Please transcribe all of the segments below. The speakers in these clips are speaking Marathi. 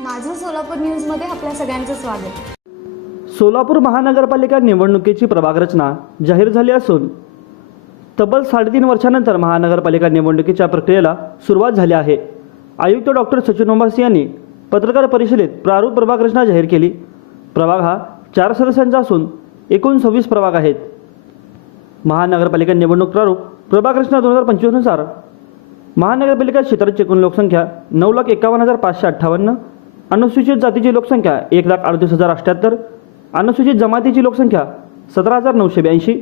माझं सोलापूर न्यूजमध्ये आपल्या सगळ्यांचं स्वागत. सोलापूर महानगरपालिका निवडणुकीची प्रभाग रचना जाहीर झाली असून तब्बल साडेतीन वर्षानंतर महानगरपालिका निवडणुकीच्या प्रक्रियेला सुरुवात झाली आहे. आयुक्त डॉक्टर सचिन ओंबासी यांनी पत्रकार परिषदेत प्रारूप प्रभाग रचना जाहीर केली. प्रभाग हा चार सदस्यांचा असून एकूण सव्वीस प्रभाग आहेत. महानगरपालिका निवडणूक प्रारूप प्रभाग रचना दोन हजार पंचवीसनुसार महानगरपालिका क्षेत्राची एकूण लोकसंख्या नऊ लाख एकावन्न हजार पाचशे अठ्ठावन्न अनुसूचित जातीची लोकसंख्या एक लाख अडतीस हजार अठ्ठ्याहत्तर अनुसूचित जमातीची लोकसंख्या सतरा हजार नऊशे ब्याऐंशी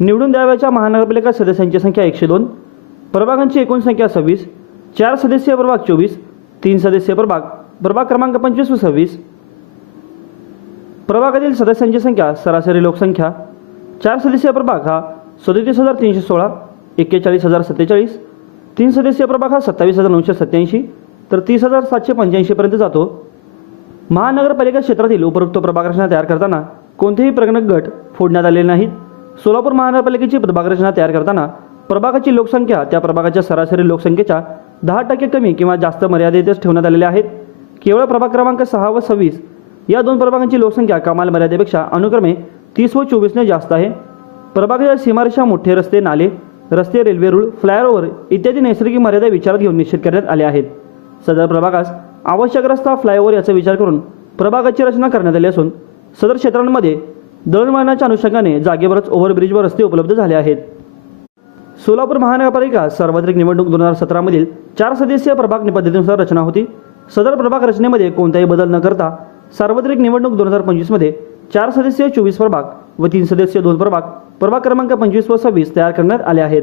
निवडून द्याव्याच्या महानगरपालिका सदस्यांची संख्या एकशे दोन प्रभागांची एकूण संख्या सव्वीस चार सदस्यीय प्रभाग चोवीस तीन सदस्यीय प्रभाग प्रभाग क्रमांक पंचवीस व सव्वीस. प्रभागातील सदस्यांची संख्या सरासरी लोकसंख्या चार सदस्यीय प्रभाग हा सदतीस हजार तीनशे सोळा एक्केचाळीस हजार सत्तेचाळीस तीन सदस्यीय प्रभाग हा सत्तावीस हजार नऊशे सत्याऐंशी तर तीस हजार सातशे पंच्याऐंशीपर्यंत जातो. महानगरपालिका क्षेत्रातील उपरोक्त प्रभागरचना तयार करताना कोणतेही प्रगणक गट फोडण्यात आलेले नाहीत. सोलापूर महानगरपालिकेची प्रभागरचना तयार करताना प्रभागाची लोकसंख्या त्या प्रभागाच्या सरासरी लोकसंख्येच्या दहा टक्के कमी किंवा जास्त मर्यादेतच ठेवण्यात आलेल्या आहेत. केवळ प्रभाग क्रमांक सहा व सव्वीस या दोन प्रभागांची लोकसंख्या कमाल मर्यादेपेक्षा अनुक्रमे तीस व चोवीसने जास्त आहे. प्रभागाच्या सीमारेषा मोठे रस्ते नाले रस्ते रेल्वे रूळ फ्लायओव्हर इत्यादी नैसर्गिक मर्यादा विचारात घेऊन निश्चित करण्यात आल्या आहेत. सदर प्रभागास आवश्यक रस्ता फ्लायओव्हर याचा विचार करून प्रभागाची रचना करण्यात आली असून सदर क्षेत्रांमध्ये दळणवळणाच्या अनुषंगाने जागेवरच ओव्हरब्रिजवर रस्ते उपलब्ध झाले आहेत. सोलापूर महानगरपालिका सार्वत्रिक निवडणूक दोन हजार सतरामधील चार सदस्यीय प्रभाग पद्धतीनुसार रचना होती. सदर प्रभाग रचनेमध्ये कोणताही बदल न करता सार्वत्रिक निवडणूक दोन हजार पंचवीसमध्ये चार सदस्यीय चोवीस प्रभाग व तीन सदस्यीय दोन प्रभाग प्रभाग क्रमांक पंचवीस व सव्वीस तयार करण्यात आले आहेत.